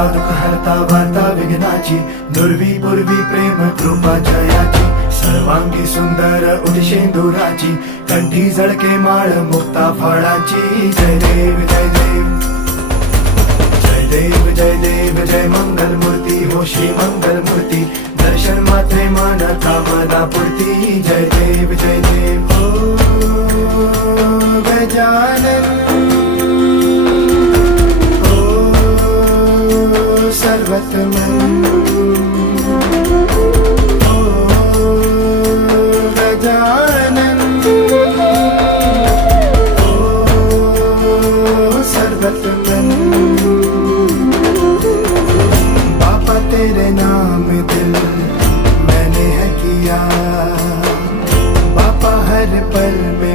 हरता दुःख हरता वार्ता विघ्नाची, दुर्वी पूर्वी प्रेम कृपा जयाची, सर्वांगी सुंदर उदिशेंदुराची, कंठी झळके माळ मुक्ता फळाची. जय देव जय देव जय देव जय देव जय मंगल मूर्ती हो श्री मंगल मूर्ती, दर्शन मात्रे मन कामना पूर्ती. जय देव जय देव हो गजानन हो सर्वतमन हो गजानन हो सर्वतमन. बाबा तेरे नाम दिल मैंने है किया, बाबा हर पल में